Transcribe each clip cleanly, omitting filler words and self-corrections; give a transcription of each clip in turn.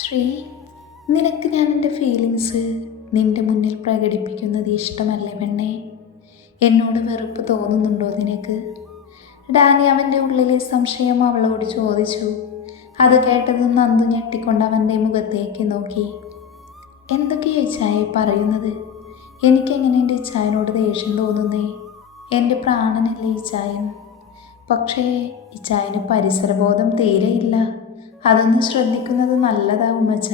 ശ്രീ, നിനക്ക് ഞാൻ എൻ്റെ ഫീലിങ്സ് നിൻ്റെ മുന്നിൽ പ്രകടിപ്പിക്കുന്നത് ഇഷ്ടമല്ലേ പെണ്ണേ? എന്നോട് വെറുപ്പ് തോന്നുന്നുണ്ടോ നിനക്ക്? ഡാനി അവൻ്റെ ഉള്ളിലെ സംശയം അവളോട് ചോദിച്ചു. അത് കേട്ടതും നന്ദു ഞെട്ടിക്കൊണ്ട് അവൻ്റെ മുഖത്തേക്ക് നോക്കി. എന്തൊക്കെയാ ഇച്ചായ പറയുന്നത്? എനിക്കെങ്ങനെ എൻ്റെ ഇച്ചായനോട് ദേഷ്യം തോന്നുന്നേ? എൻ്റെ പ്രാണനല്ലേ ഇച്ചായൻ. പക്ഷേ ഇച്ചായന് പരിസരബോധം തീരെയില്ല. അതൊന്ന് ശ്രദ്ധിക്കുന്നത് നല്ലതാവും മച്ച.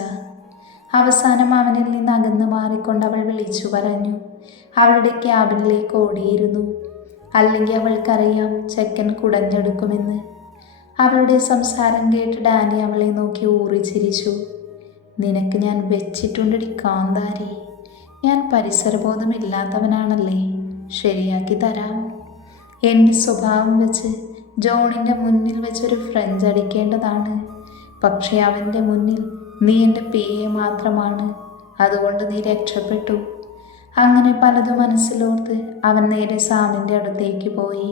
അവസാനം അവനിൽ നിന്ന് അകന്ന് മാറിക്കൊണ്ട് അവൾ വിളിച്ചു പറഞ്ഞു. അവളുടെ ക്യാബിനിലേക്ക് ഓടിയിരുന്നു. അല്ലെങ്കിൽ അവൾക്കറിയാം ചെക്കൻ കുടഞ്ഞെടുക്കുമെന്ന്. അവളുടെ സംസാരം കേട്ട് ഡാനി അവളെ നോക്കി ഊറിച്ചിരിച്ചു. നിനക്ക് ഞാൻ വെച്ചിട്ടുണ്ടടി കാന്താരി. ഞാൻ പരിസരബോധമില്ലാത്തവനാണല്ലേ, ശരിയാക്കി തരാം. എൻ്റെ സ്വഭാവം വെച്ച് ജോണിൻ്റെ മുന്നിൽ വെച്ചൊരു ഫ്രഞ്ച് അടിക്കേണ്ടതാണ്. പക്ഷേ അവൻ്റെ മുന്നിൽ നീ എൻ്റെ PA മാത്രമാണ്. അതുകൊണ്ട് നീ രക്ഷപ്പെട്ടു. അങ്ങനെ പലതും മനസ്സിലോർത്ത് അവൻ നേരെ സാമിൻ്റെ അടുത്തേക്ക് പോയി.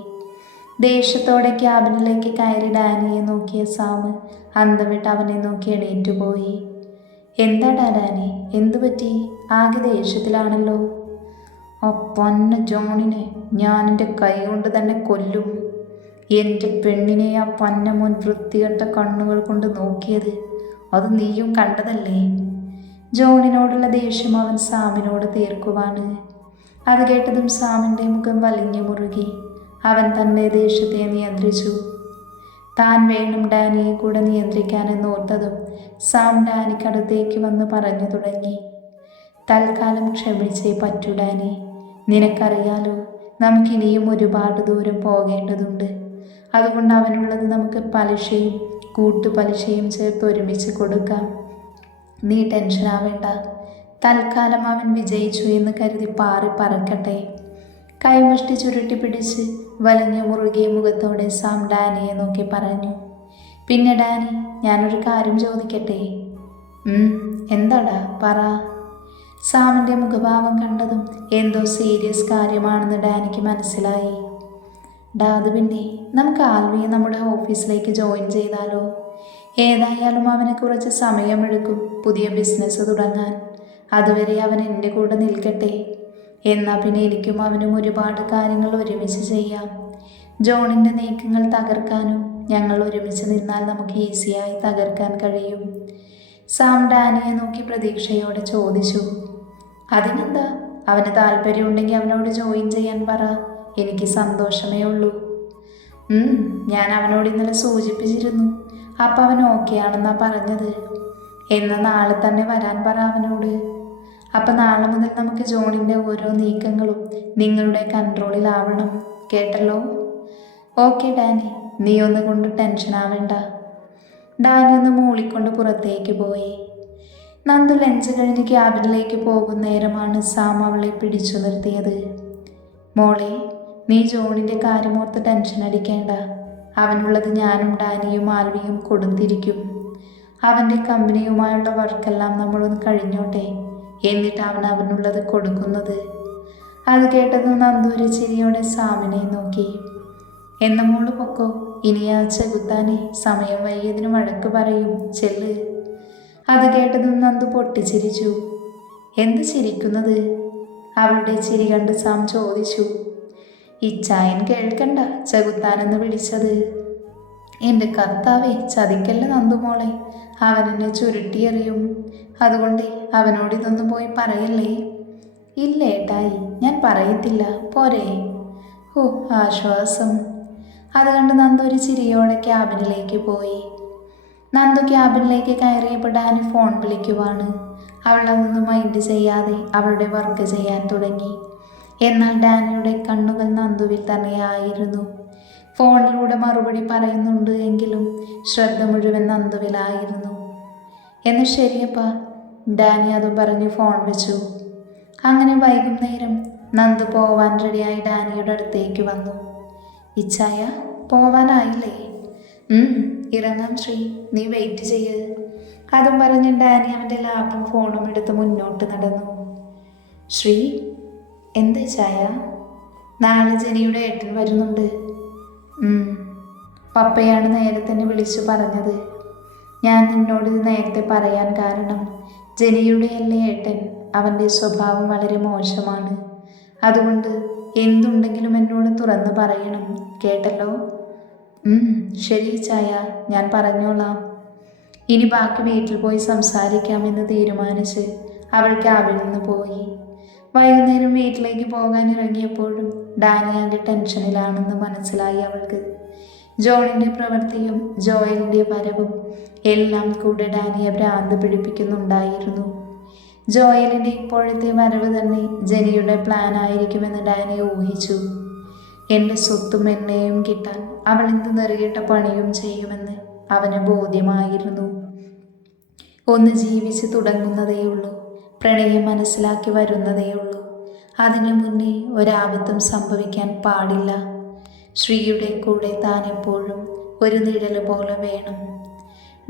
ദേഷ്യത്തോടെ ക്യാബിനിലേക്ക് കയറി ഡാനിയെ നോക്കിയ സാം അന്തം വിട്ട് അവനെ നോക്കി എണീറ്റുപോയി. എന്താടാ ഡാനി, എന്തു പറ്റി? ആകെ ദേഷ്യത്തിലാണല്ലോ. പൊന്ന ജോണിനെ ഞാൻ എൻ്റെ കൈ കൊണ്ട് തന്നെ കൊല്ലും. എൻ്റെ പെണ്ണിനെ ആ പന്നമോൻ വൃത്തികെട്ട കണ്ണുകൾ കൊണ്ട് നോക്കിയത് അത് നീയും കണ്ടതല്ലേ? ജോണിനോടുള്ള ദേഷ്യം അവൻ സാമിനോട് തീർക്കുവാണ്. അത് കേട്ടതും സാമിൻ്റെ മുഖം വലിഞ്ഞു മുറുകി. അവൻ തൻ്റെ ദേഷ്യത്തെ നിയന്ത്രിച്ചു. താൻ വേണം ഡാനിയെ കൂടെ നിയന്ത്രിക്കാനെന്നോർത്തതും സാം ഡാനിക്കടുത്തേക്ക് വന്ന് പറഞ്ഞു തുടങ്ങി. തൽക്കാലം ക്ഷമിച്ചേ പറ്റൂ ഡാനി. നിനക്കറിയാലോ, നമുക്കിനിയും ഒരുപാട് ദൂരം പോകേണ്ടതുണ്ട്. അതുകൊണ്ട് അവനുള്ളത് നമുക്ക് പലിശയും കൂട്ടുപലിശയും ചേർത്ത് ഒരുമിച്ച് കൊടുക്കാം. നീ ടെൻഷനാവേണ്ട. തൽക്കാലം അവൻ വിജയിച്ചു എന്ന് കരുതി പാറി പറക്കട്ടെ. കൈമുഷ്ടി ചുരുട്ടി പിടിച്ച് വലിഞ്ഞു മുറുകിയ മുഖത്തോടെ സാം ഡാനിയെ നോക്കി പറഞ്ഞു. പിന്നെ ഡാനി, ഞാനൊരു കാര്യം ചോദിക്കട്ടെ? എന്താടാ, പറ. സാമിൻ്റെ മുഖഭാവം കണ്ടതും എന്തോ സീരിയസ് കാര്യമാണെന്ന് ഡാനിക്ക് മനസ്സിലായി. അത് പിന്നെ നമുക്ക് ആൽവിയെ നമ്മുടെ ഓഫീസിലേക്ക് ജോയിൻ ചെയ്താലോ? ഏതായാലും അവന് കുറച്ച് സമയമെടുക്കും പുതിയ ബിസിനസ് തുടങ്ങാൻ. അതുവരെ അവൻ എൻ്റെ കൂടെ നിൽക്കട്ടെ. എന്നാൽ പിന്നെ എനിക്കും അവനും ഒരുപാട് കാര്യങ്ങൾ ഒരുമിച്ച് ചെയ്യാം. ജോണിൻ്റെ നീക്കങ്ങൾ തകർക്കാനും ഞങ്ങൾ ഒരുമിച്ച് നിന്നാൽ നമുക്ക് ഈസിയായി തകർക്കാൻ കഴിയും. സാം ഡാനിയെ നോക്കി പ്രതീക്ഷയോടെ ചോദിച്ചു. അതിനെന്താ? അവന് താല്പര്യമുണ്ടെങ്കിൽ അവനോട് ജോയിൻ ചെയ്യാൻ പറ. എനിക്ക് സന്തോഷമേ ഉള്ളൂ. ഞാൻ അവനോട് ഇന്നലെ സൂചിപ്പിച്ചിരുന്നു. അപ്പം അവൻ ഓക്കെ ആണെന്നാ പറഞ്ഞത്. എന്നാൽ നാളെ തന്നെ വരാൻ പറ അവനോട്. അപ്പം നാളെ മുതൽ നമുക്ക് ജോണിൻ്റെ ഓരോ നീക്കങ്ങളും നിങ്ങളുടെ കൺട്രോളിലാവണം, കേട്ടല്ലോ? ഓക്കെ ഡാനി, നീ ഒന്നുകൊണ്ട് ടെൻഷൻ ആവണ്ട. ഡാനി ഒന്ന് മൂളിക്കൊണ്ട് പുറത്തേക്ക് പോയി. നന്ദു ലഞ്ച് കഴിഞ്ഞ് ക്യാബിനിലേക്ക് പോകുന്ന നേരമാണ് സാം അവളെ പിടിച്ചു നിർത്തിയത്. മോളെ, നീ ജോണിൻ്റെ കാര്യമോർത്ത് ടെൻഷൻ അടിക്കേണ്ട. അവനുള്ളത് ഞാനും ഡാനിയും ആൽവിയും കൊടുത്തിരിക്കും. അവൻ്റെ കമ്പനിയുമായുള്ള വർക്കെല്ലാം നമ്മളൊന്ന് കഴിഞ്ഞോട്ടെ, എന്നിട്ട് അവനുള്ളത് കൊടുക്കുന്നത്. അത് കേട്ടത് നന്ദു ഒരു ചിരിയോടെ സാമിനെ നോക്കി. എന്ന മോള് പൊക്കോ, ഇനി ആ ചെകുത്താനെ സമയം വൈകിയതിന് വഴക്ക് പറയും, ചെല്ല്. അത് കേട്ടതും നന്ദു പൊട്ടിച്ചിരിച്ചു. എന്ത് ചിരിക്കുന്നത്? അവളുടെ ചിരി കണ്ട് സാം ചോദിച്ചു. ഇച്ചായൻ കേൾക്കണ്ട ചെകുത്താനെന്ന് വിളിച്ചത്. എൻ്റെ കർത്താവേ, ചതിക്കല്ല നന്ദുമോളെ. അവനെന്നെ ചുരുട്ടിയെറിയും. അതുകൊണ്ട് അവനോട് ഇതൊന്നും പോയി പറയല്ലേ. ഇല്ല ഏട്ടായി, ഞാൻ പറയത്തില്ല, പോരെ? ആശ്വാസം. അതുകൊണ്ട് നന്ദു ഒരു ചിരിയോടെ ക്യാബിനിലേക്ക് പോയി. നന്ദു ക്യാബിനിലേക്ക് കയറിയപ്പോൾ ഡാനി ഫോൺ വിളിക്കുവാണ്. അവൾ അതൊന്നും മൈൻഡ് ചെയ്യാതെ അവളുടെ വർക്ക് ചെയ്യാൻ തുടങ്ങി. എന്നാൽ ഡാനിയുടെ കണ്ണുകൾ നന്ദുവിൽ തന്നെയായിരുന്നു. ഫോണിലൂടെ മറുപടി പറയുന്നുണ്ട് എങ്കിലും ശ്രദ്ധ മുഴുവൻ നന്ദുവിലായിരുന്നു. എന്ന് ശരിയപ്പാ, ഡാനി അതും പറഞ്ഞ് ഫോൺ വെച്ചു. അങ്ങനെ വൈകുന്നേരം നന്ദു പോവാൻ റെഡിയായി ഡാനിയുടെ അടുത്തേക്ക് വന്നു. ഇച്ചായ, പോവാനായില്ലേ? ഇറങ്ങാം ശ്രീ, നീ വെയിറ്റ് ചെയ്യ്. അതും പറഞ്ഞ് ഡാനി അവൻ്റെ ലാപ്പും ഫോണും എടുത്ത് മുന്നോട്ട് നടന്നു. ശ്രീ, എന്താ ചായ? നാളെ ജനിയുടെ ഏട്ടൻ വരുന്നുണ്ട്. പപ്പയാണ് നേരെ തന്നെ വിളിച്ചു പറഞ്ഞത്. ഞാൻ നിന്നോട് ഇത് നേരത്തെ പറയാൻ കാരണം ജെനിയുടെ അല്ലേ ഏട്ടൻ, അവൻ്റെ സ്വഭാവം വളരെ മോശമാണ്. അതുകൊണ്ട് എന്തുണ്ടെങ്കിലും എന്നോട് തുറന്ന് പറയണം, കേട്ടല്ലോ? ശരി ചായ, ഞാൻ പറഞ്ഞോളാം. ഇനി ബാക്കി വീട്ടിൽ പോയി സംസാരിക്കാമെന്ന് തീരുമാനിച്ച് അവൾ ക്യാബിൽ നിന്ന് പോയി. വൈകുന്നേരം വീട്ടിലേക്ക് പോകാൻ ഇറങ്ങിയപ്പോഴും ഡാനിയാൻ്റെ ടെൻഷനിലാണെന്ന് മനസ്സിലായി അവൾക്ക്. ജോണിൻ്റെ പ്രവൃത്തിയും ജോയലിൻ്റെ വരവും എല്ലാം കൂടെ ഡാനിയെ ഭ്രാന്ത് പിടിപ്പിക്കുന്നുണ്ടായിരുന്നു. ജോയലിൻ്റെ ഇപ്പോഴത്തെ വരവ് തന്നെ ജെനിയുടെ പ്ലാൻ ആയിരിക്കുമെന്ന് ഡാനി ഊഹിച്ചു. എൻ്റെ സ്വത്തും എന്നെയും കിട്ടാൻ അവൾ എന്ത് നെറുകെട്ട പണിയും ചെയ്യുമെന്ന് അവന് ബോധ്യമായിരുന്നു. ഒന്ന് ജീവിച്ച് തുടങ്ങുന്നതേയുള്ളൂ, പ്രണയം മനസ്സിലാക്കി വരുന്നതേയുള്ളൂ. അതിനു മുന്നേ ഒരാപത്തും സംഭവിക്കാൻ പാടില്ല. ശ്രീയുടെ കൂടെ താൻ എപ്പോഴും ഒരു നിഴൽ പോലെ വേണം.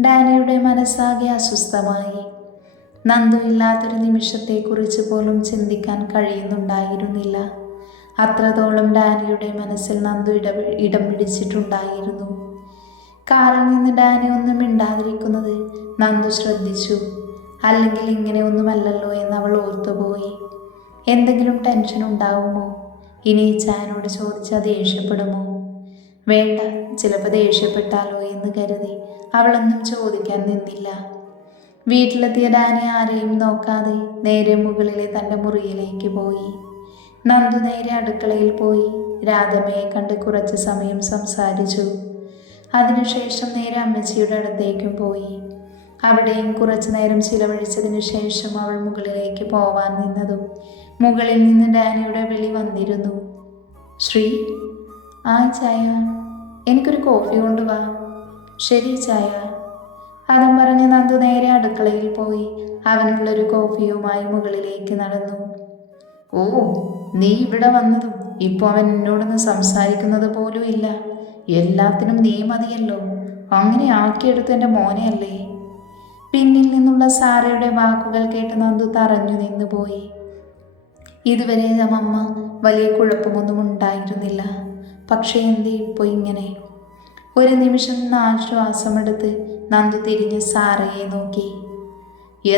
ഡാനിയുടെ മനസ്സാകെ അസ്വസ്ഥമായി. നന്ദു ഇല്ലാത്തൊരു നിമിഷത്തെക്കുറിച്ച് പോലും ചിന്തിക്കാൻ കഴിയുന്നുണ്ടായിരുന്നില്ല. അത്രത്തോളം ഡാനിയുടെ മനസ്സിൽ നന്ദു ഇടം പിടിച്ചിട്ടുണ്ടായിരുന്നു. കാറിൽ നിന്ന് ഡാനി ഒന്നും മിണ്ടാതിരിക്കുന്നത് നന്ദു ശ്രദ്ധിച്ചു. അല്ലെങ്കിൽ ഇങ്ങനെ ഒന്നുമല്ലല്ലോ എന്ന് അവൾ ഓർത്തുപോയി. എന്തെങ്കിലും ടെൻഷൻ ഉണ്ടാവുമോ? ഇനി ചായനോട് ചോദിച്ചാൽ ദേഷ്യപ്പെടുമോ? വേണ്ട, ചിലപ്പോൾ ദേഷ്യപ്പെട്ടാലോ എന്ന് കരുതി അവളൊന്നും ചോദിക്കാൻ നിന്നില്ല. വീട്ടിലെത്തിയ ഡാനി ആരെയും നോക്കാതെ നേരെ മുകളിലെ തൻ്റെ മുറിയിലേക്ക് പോയി. നന്ദു നേരെ അടുക്കളയിൽ പോയി രാധമ്മയെ കണ്ട് കുറച്ച് സമയം സംസാരിച്ചു. അതിനുശേഷം നേരെ അമ്മച്ചിയുടെ അടുത്തേക്കും പോയി. അവിടെയും കുറച്ചു നേരം ചിലവഴിച്ചതിന് ശേഷം അവൾ മുകളിലേക്ക് പോവാൻ നിന്നതും മുകളിൽ നിന്ന് ഡാനിയുടെ വിളി വന്നിരുന്നു. ശ്രീ, ചായ, എനിക്കൊരു കോഫി കൊണ്ടുവാ. ശരി ചായ. അതും പറഞ്ഞ് നന്ദു നേരെ അടുക്കളയിൽ പോയി അവനുള്ളൊരു കോഫിയുമായി മുകളിലേക്ക് നടന്നു. ഓ, നീ ഇവിടെ വന്നതും ഇപ്പോൾ അവൻ എന്നോടൊന്ന് സംസാരിക്കുന്നത് പോലും ഇല്ല. എല്ലാത്തിനും നീ മതിയല്ലോ. അങ്ങനെ ആക്കിയെടുത്ത് എൻ്റെ മോനെയല്ലേ. പിന്നിൽ നിന്നുള്ള സാറയുടെ വാക്കുകൾ കേട്ട് നന്ദു തറഞ്ഞു നിന്നുപോയി. ഇതുവരെ അമ്മ വലിയ കുഴപ്പമൊന്നും ഉണ്ടായിരുന്നില്ല. പക്ഷേ എന്തേ ഇപ്പോൾ ഇങ്ങനെ? ഒരു നിമിഷം ആശ്വാസമെടുത്ത് നന്ദു തിരിഞ്ഞ് സാറയെ നോക്കി.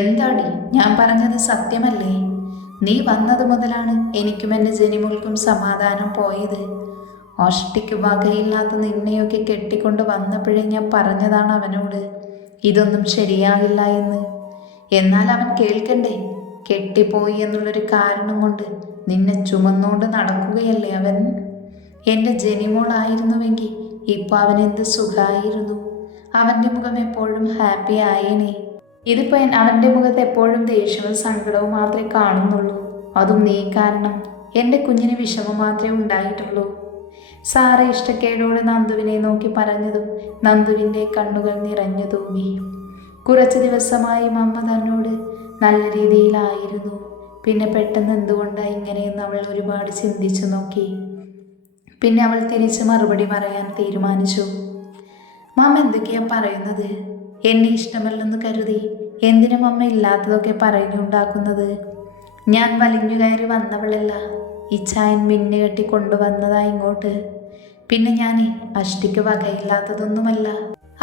എന്താടി, ഞാൻ പറഞ്ഞത് സത്യമല്ലേ? നീ വന്നത് മുതലാണ് എനിക്കും എൻ്റെ ജനിമോൾക്കും സമാധാനം പോയത്. അഷ്ടിക്ക് വകയില്ലാത്ത നിന്നെയൊക്കെ കെട്ടിക്കൊണ്ട് വന്നപ്പോഴേ ഞാൻ പറഞ്ഞതാണ് അവനോട് ഇതൊന്നും ശരിയാകില്ല എന്ന്. എന്നാൽ അവൻ കേൾക്കണ്ടേ? കെട്ടിപ്പോയി എന്നുള്ളൊരു കാരണം കൊണ്ട് നിന്നെ ചുമന്നുകൊണ്ട് നടക്കുകയല്ലേ അവൻ. എൻ്റെ ജനിമോളായിരുന്നുവെങ്കിൽ ഇപ്പോൾ അവനെന്ത് സുഖമായിരുന്നു. അവൻ്റെ മുഖം എപ്പോഴും ഹാപ്പി ആയേനെ. ഇതിപ്പോൾ അവൻ്റെ മുഖത്ത് എപ്പോഴും ദേഷ്യവും സങ്കടവും മാത്രമേ കാണുന്നുള്ളൂ. അതും നീ കാരണം. എൻ്റെ കുഞ്ഞിന് വിഷമം മാത്രമേ ഉണ്ടായിട്ടുള്ളൂ. സാറ ഇഷ്ടക്കേടോടെ നന്ദുവിനെ നോക്കി പറഞ്ഞതും നന്ദുവിൻ്റെ കണ്ണുകൾ നിറഞ്ഞു തൂങ്ങി. കുറച്ച് ദിവസമായി അമ്മ തന്നോട് നല്ല രീതിയിലായിരുന്നു. പിന്നെ പെട്ടെന്ന് എന്തുകൊണ്ടാണ് ഇങ്ങനെയെന്ന് അവൾ ഒരുപാട് ചിന്തിച്ചു നോക്കി. പിന്നെ അവൾ തിരിച്ച് മറുപടി പറയാൻ തീരുമാനിച്ചു. മാമ എന്തൊക്കെയാ പറയുന്നത്? എന്നെ ഇഷ്ടമല്ലെന്ന് കരുതി എന്തിനും അമ്മ ഇല്ലാത്തതൊക്കെ പറഞ്ഞുണ്ടാക്കുന്നത്? ഞാൻ വലിഞ്ഞു കയറി വന്നവളല്ല. ഇച്ഛായൻ മിന്നു കെട്ടി കൊണ്ടുവന്നതാ ഇങ്ങോട്ട്. പിന്നെ ഞാൻ അഷ്ടിക്ക് വകയില്ലാത്തതൊന്നുമല്ല.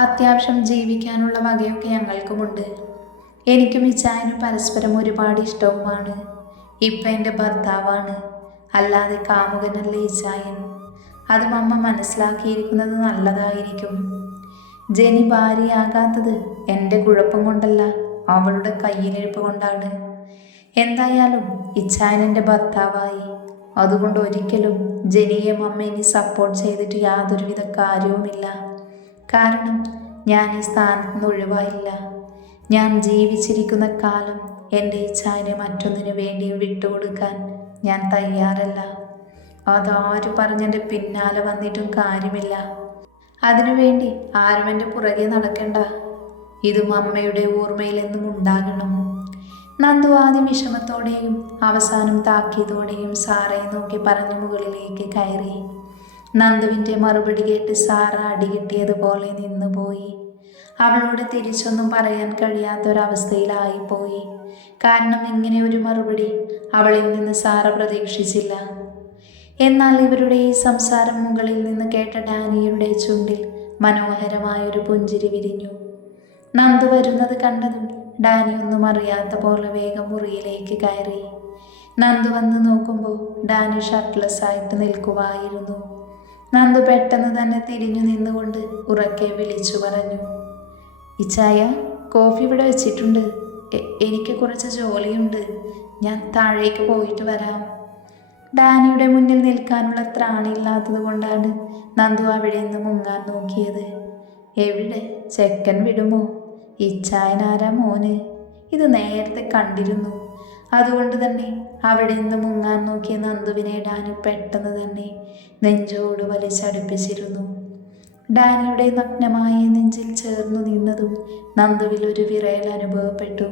അത്യാവശ്യം ജീവിക്കാനുള്ള വകയൊക്കെ ഞങ്ങൾക്കുമുണ്ട്. എനിക്കും ഇച്ഛായനും പരസ്പരം ഒരുപാട് ഇഷ്ടവുമാണ്. ഇപ്പം എൻ്റെ ഭർത്താവാണ്, അല്ലാതെ കാമുകനല്ല ഇച്ഛായൻ. അതും അമ്മ മനസ്സിലാക്കിയിരിക്കുന്നത് നല്ലതായിരിക്കും. ജെനി ഭാര്യയാകാത്തത് എൻ്റെ കുഴപ്പം കൊണ്ടല്ല, അവളുടെ കയ്യിലിരിപ്പ് കൊണ്ടാണ്. എന്തായാലും ഇച്ഛായൻ എൻ്റെ ഭർത്താവായി. അതുകൊണ്ട് ഒരിക്കലും ജെനിയെ അമ്മ ഇനി സപ്പോർട്ട് ചെയ്തിട്ട് യാതൊരുവിധ കാര്യവുമില്ല. കാരണം ഞാൻ ഈ സ്ഥാനത്ത് നിന്ന് ഒഴിവായില്ല. ഞാൻ ജീവിച്ചിരിക്കുന്ന കാലം എൻ്റെ ഇച്ഛായനെ മറ്റൊന്നിനു വേണ്ടിയും വിട്ടുകൊടുക്കാൻ ഞാൻ തയ്യാറല്ല. അതാര് പറഞ്ഞെൻ്റെ പിന്നാലെ വന്നിട്ടും കാര്യമില്ല. അതിനുവേണ്ടി ആരും എൻ്റെ പുറകെ നടക്കണ്ട. ഇതും അമ്മയുടെ ഓർമ്മയിലെന്നും ഉണ്ടാകണം. നന്ദു ആദ്യം വിഷമത്തോടെയും അവസാനം താക്കീതോടെയും സാറയെ നോക്കി പറഞ്ഞു മുകളിലേക്ക് കയറി. നന്ദുവിൻ്റെ മറുപടി കേട്ട് സാറ അടികിട്ടിയതുപോലെ നിന്നുപോയി. അവളോട് തിരിച്ചൊന്നും പറയാൻ കഴിയാത്തൊരവസ്ഥയിലായിപ്പോയി. കാരണം ഇങ്ങനെ ഒരു മറുപടി അവളിൽ നിന്ന് സാറ പ്രതീക്ഷിച്ചില്ല. എന്നാൽ ഇവരുടെ ഈ സംസാരം മുകളിൽ നിന്ന് കേട്ട ഡാനിയുടെ ചുണ്ടിൽ മനോഹരമായൊരു പുഞ്ചിരി വിരിഞ്ഞു. നന്ദു വരുന്നത് കണ്ടതും ഡാനി ഒന്നും അറിയാത്ത പോലെ വേഗം മുറിയിലേക്ക് കയറി. നന്ദു വന്ന് നോക്കുമ്പോൾ ഡാനി ഷർട്ട്ലെസ് ആയിട്ട് നിൽക്കുമായിരുന്നു. നന്ദു പെട്ടെന്ന് തന്നെ തിരിഞ്ഞു നിന്നുകൊണ്ട് ഉറക്കെ വിളിച്ചു പറഞ്ഞു, ഇച്ചായ, കോഫി ഇവിടെ വെച്ചിട്ടുണ്ട്. എനിക്ക് കുറച്ച് ജോലിയുണ്ട്. ഞാൻ താഴേക്ക് പോയിട്ട് വരാം. ഡാനിയുടെ മുന്നിൽ നിൽക്കാനുള്ള ത്രാണിയില്ലാത്തത് കൊണ്ടാണ് നന്ദു അവിടെ നിന്ന് മുങ്ങാൻ നോക്കിയത്. എവിടെ ചെക്കൻ വിടുമോ? ഇച്ചായനാരാ മോന്? ഇത് നേരത്തെ കണ്ടിരുന്നു. അതുകൊണ്ട് തന്നെ അവിടെ നിന്ന് മുങ്ങാൻ നോക്കിയ നന്ദുവിനെ ഡാനി പെട്ടെന്ന് തന്നെ നെഞ്ചോട് വലിച്ചടുപ്പിച്ചിരുന്നു. ഡാനിയുടെ നഗ്നമായ നെഞ്ചിൽ ചേർന്നു നിന്നതും നന്ദുവിൽ ഒരു വിറയൽ അനുഭവപ്പെട്ടു.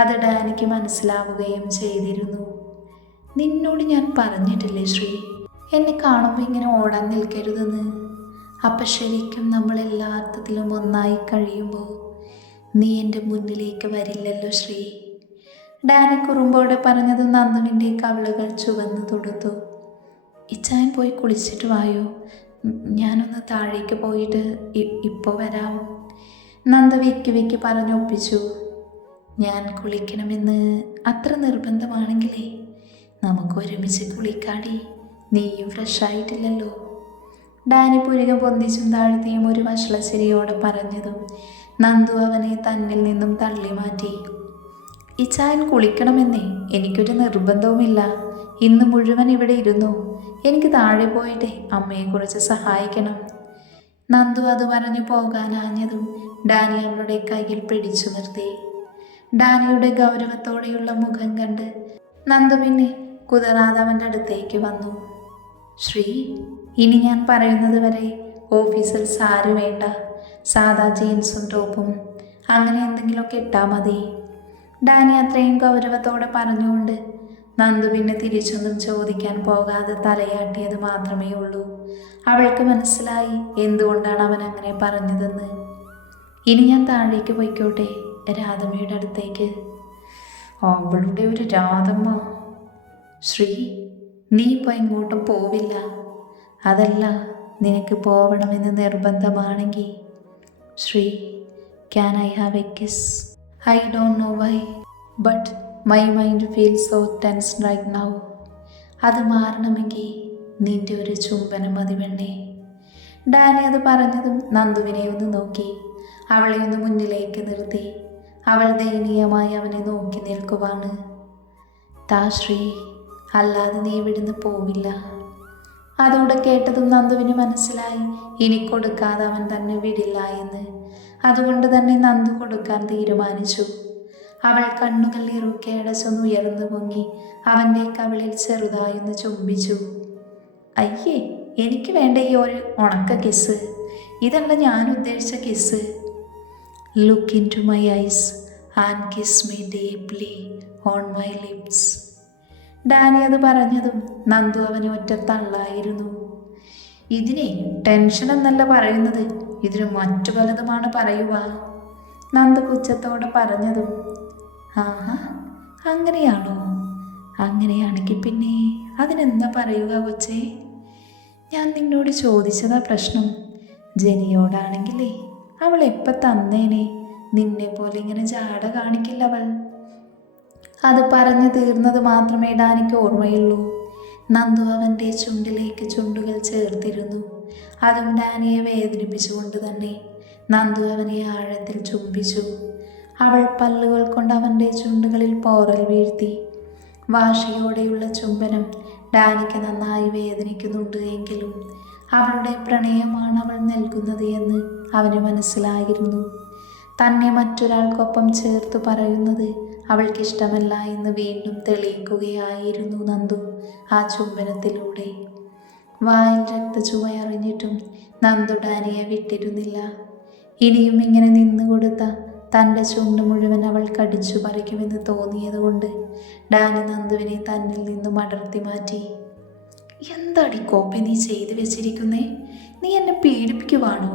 അത് ഡാനിക്ക് മനസ്സിലാവുകയും ചെയ്തിരുന്നു. നിന്നോട് ഞാൻ പറഞ്ഞിട്ടില്ലേ ശ്രീ, എന്നെ കാണുമ്പോൾ ഇങ്ങനെ ഓടാൻ നിൽക്കരുതെന്ന്? അപ്പം ശരിക്കും നമ്മൾ എല്ലാ അർത്ഥത്തിലും ഒന്നായി കഴിയുമ്പോൾ നീ എൻ്റെ മുന്നിലേക്ക് വരില്ലല്ലോ ശ്രീ. ഡാനി കുറുമ്പോടെ പറഞ്ഞതും നന്ദുവിൻ്റെ കവിളുകൾ ചുവന്നു തൊടുത്തു. ഇച്ചായൻ പോയി കുളിച്ചിട്ട് വായോ, ഞാനൊന്ന് താഴേക്ക് പോയിട്ട് ഇപ്പോൾ വരാം. നന്ദു വിക്കി പറഞ്ഞൊപ്പിച്ചു. ഞാൻ കുളിക്കണമെന്ന് അത്ര നിർബന്ധമാണെങ്കിലേ നമുക്ക് ഒരുമിച്ച് കുളിക്കാടി, നീയും ഫ്രഷായിട്ടില്ലല്ലോ. ഡാനി പുരികം പൊന്തിച്ചും താഴ്ത്തിയും ഒരു വഷളച്ചിരിയോടെ പറഞ്ഞതും നന്ദു അവനെ തന്നിൽ നിന്നും തള്ളി മാറ്റി. ഇച്ചായൻ കുളിക്കണമെന്നേ എനിക്കൊരു നിർബന്ധവുമില്ല. ഇന്ന് മുഴുവൻ ഇവിടെ ഇരുന്നു. എനിക്ക് താഴെ പോയിട്ട് അമ്മയെക്കുറിച്ച് സഹായിക്കണം. നന്ദു അത് പറഞ്ഞു പോകാനാഞ്ഞതും ഡാനി അവളുടെ കയ്യിൽ പിടിച്ചു നിർത്തി. ഡാനിയുടെ ഗൗരവത്തോടെയുള്ള മുഖം കണ്ട് നന്ദു പിന്നെ കുതറാതെ അവൻ്റെ അടുത്തേക്ക് വന്നു. ശ്രീ, ഇനി ഞാൻ പറയുന്നത് വരെ ഓഫീസിൽ സാരി വേണ്ട. സാധാ ജീൻസും ടോപ്പും അങ്ങനെ എന്തെങ്കിലുമൊക്കെ ഇട്ടാൽ മതി. ഡാനി അത്രയും ഗൗരവത്തോടെ പറഞ്ഞുകൊണ്ട് നന്ദു പിന്നെ തിരിച്ചൊന്നും ചോദിക്കാൻ പോകാതെ തലയാട്ടിയത് മാത്രമേ ഉള്ളൂ. അവൾക്ക് മനസ്സിലായി എന്തുകൊണ്ടാണ് അവൻ അങ്ങനെ പറഞ്ഞതെന്ന്. ഇനി ഞാൻ താഴേക്ക് പോയിക്കോട്ടെ, രാധമ്മയുടെ അടുത്തേക്ക്? അവളുടെ ഒരു രാധമ്മ. ശ്രീ, നീ ഇപ്പോൾ എങ്ങോട്ടും പോവില്ല. അതല്ല, നിനക്ക് പോവണമെന്ന് നിർബന്ധമാണെങ്കിൽ Sree, can I have a kiss? I don't know why, but my mind feels so tense right now. അത് മാറണമെങ്കിൽ നിൻ്റെ ഒരു ചുംബനം മതി പെണ്ണേ. ഡാനി അത് പറഞ്ഞതും നന്ദുവിനെ ഒന്ന് നോക്കി. അവളെ ഒന്ന് മുന്നിലേക്ക് നിർത്തി. അവൾ ദയനീയമായി അവനെ നോക്കി നിൽക്കുവാണ്. താ ശ്രീ, അല്ലാതെ നീ ഇവിടുന്ന് പോവില്ല. അതോടെ കേട്ടതും നന്ദുവിന് മനസ്സിലായി ഇനി കൊടുക്കാതെ അവൻ തന്നെ വിടില്ല എന്ന്. അതുകൊണ്ട് തന്നെ നന്ദു കൊടുക്കാൻ തീരുമാനിച്ചു. അവൾ കണ്ണുകൾ ഇറുക്കെ അടച്ചൊന്ന് ഉയർന്നു പൊങ്ങി അവൻ്റെ കവിളിൽ ചെറുതായൊന്ന് ചുംബിച്ചു. അയ്യേ, എനിക്ക് വേണ്ട ഈ ഒരു ഉണക്ക കിസ്. ഇതല്ല ഞാൻ ഉദ്ദേശിച്ച kiss. Look into my eyes and kiss me deeply on my lips. Danny അത് പറഞ്ഞതും നന്ദു അവനെ ഒറ്റ തള്ളായിരുന്നു. ഇതിനെ ടെൻഷൻ എന്നല്ല പറയുന്നത്, ഇതിന് മറ്റു പലതുമാണ് പറയുക. നന്ദു പുച്ഛത്തോടെ പറഞ്ഞതും ആഹാ, അങ്ങനെയാണോ? അങ്ങനെയാണെങ്കിൽ പിന്നെ അതിനെന്താ പറയുക കൊച്ചേ? ഞാൻ നിന്നോട് ചോദിച്ചതാ പ്രശ്നം. ജനിയോടാണെങ്കിലേ അവൾ എപ്പം തന്നേനെ. നിന്നെ പോലെ ഇങ്ങനെ ജാട കാണിക്കില്ല അവൾ. അത് പറഞ്ഞു തീർന്നത് മാത്രമേ ഡാനിക്ക് ഓർമ്മയുള്ളൂ. നന്ദു അവൻ്റെ ചുണ്ടിലേക്ക് ചുണ്ടുകൾ ചേർത്തിരുന്നു. അതും ഡാനിയെ വേദനിപ്പിച്ചുകൊണ്ട് തന്നെ നന്ദു അവനെ ആഴത്തിൽ ചുംബിച്ചു. അവൾ പല്ലുകൾ കൊണ്ട് അവൻ്റെ ചുണ്ടുകളിൽ പോറൽ വീഴ്ത്തി. വാശിയോടെയുള്ള ചുംബനം ഡാനിക്ക് നന്നായി വേദനിക്കുന്നുണ്ട് എങ്കിലും അവളുടെ പ്രണയമാണ് അവൾ നൽകുന്നത് എന്ന് അവന് മനസ്സിലായിരുന്നു. തന്നെ മറ്റൊരാൾക്കൊപ്പം ചേർത്ത് പറയുന്നത് അവൾക്കിഷ്ടമല്ല എന്ന് വീണ്ടും തെളിയിക്കുകയായിരുന്നു നന്ദു ആ ചുംബനത്തിലൂടെ. വായിൽ രക്തചുവയറിഞ്ഞിട്ടും നന്ദു ഡാനിയെ വിട്ടിരുന്നില്ല. ഇനിയും ഇങ്ങനെ നിന്നുകൊടുത്ത തൻ്റെ ചുണ്ട് മുഴുവൻ അവൾ കടിച്ചു പറിക്കുമെന്ന് തോന്നിയതുകൊണ്ട് ഡാനി നന്ദുവിനെ തന്നിൽ നിന്നും അടർത്തി മാറ്റി. എന്താടി കോപ്പി നീ ചെയ്തു വെച്ചിരിക്കുന്നേ? നീ എന്നെ പീഡിപ്പിക്കുവാണോ?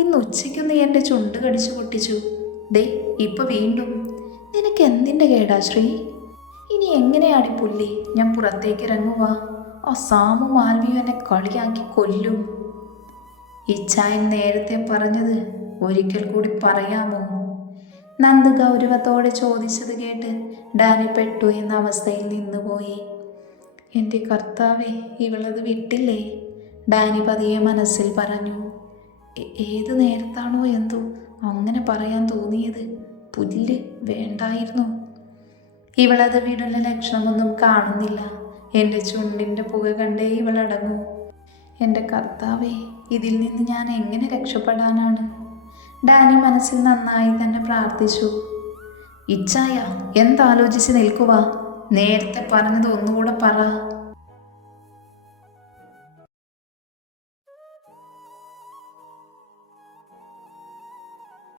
ഇന്ന് ഉച്ചയ്ക്ക് നീ എൻ്റെ ചുണ്ട് കടിച്ചു പൊട്ടിച്ചു. ദേ ഇപ്പം വീണ്ടും. നിനക്ക് എന്തിൻ്റെ കേടാ ശ്രീ? ഇനി എങ്ങനെയാടി പുല്ലി ഞാൻ പുറത്തേക്ക് ഇറങ്ങുക? ആ സാമു മാൽവിയും എന്നെ കളിയാക്കി കൊല്ലും. ഇച്ചായൻ നേരത്തെ പറഞ്ഞത് ഒരിക്കൽ കൂടി പറയാമോ? നന്ദു ഗൗരവത്തോടെ ചോദിച്ചത് കേട്ട് ഡാനി പെട്ടു എന്ന അവസ്ഥയിൽ നിന്നുപോയി. എൻ്റെ കർത്താവേ, ഇവളത് വിട്ടില്ലേ? ഡാനി പതിയെ മനസ്സിൽ പറഞ്ഞു. ഏത് നേരത്താണോ എന്തോ അങ്ങനെ പറയാൻ തോന്നിയത്. പുല്ല് വേണ്ടായിരുന്നു. ഇവളത് വിടുന്ന ലക്ഷണമൊന്നും കാണുന്നില്ല. എൻ്റെ ചുണ്ടിൻ്റെ പുക കണ്ടേ ഇവളടങ്ങൂ. എൻ്റെ കർത്താവേ, ഇതിൽ നിന്ന് ഞാൻ എങ്ങനെ രക്ഷപ്പെടാനാണ്? ഡാനി മനസ്സിൽ നന്നായി തന്നെ പ്രാർത്ഥിച്ചു. ഇച്ചായ, എന്താലോചിച്ച് നിൽക്കുക? നേരത്തെ പറഞ്ഞത് ഒന്നുകൂടെ പറ.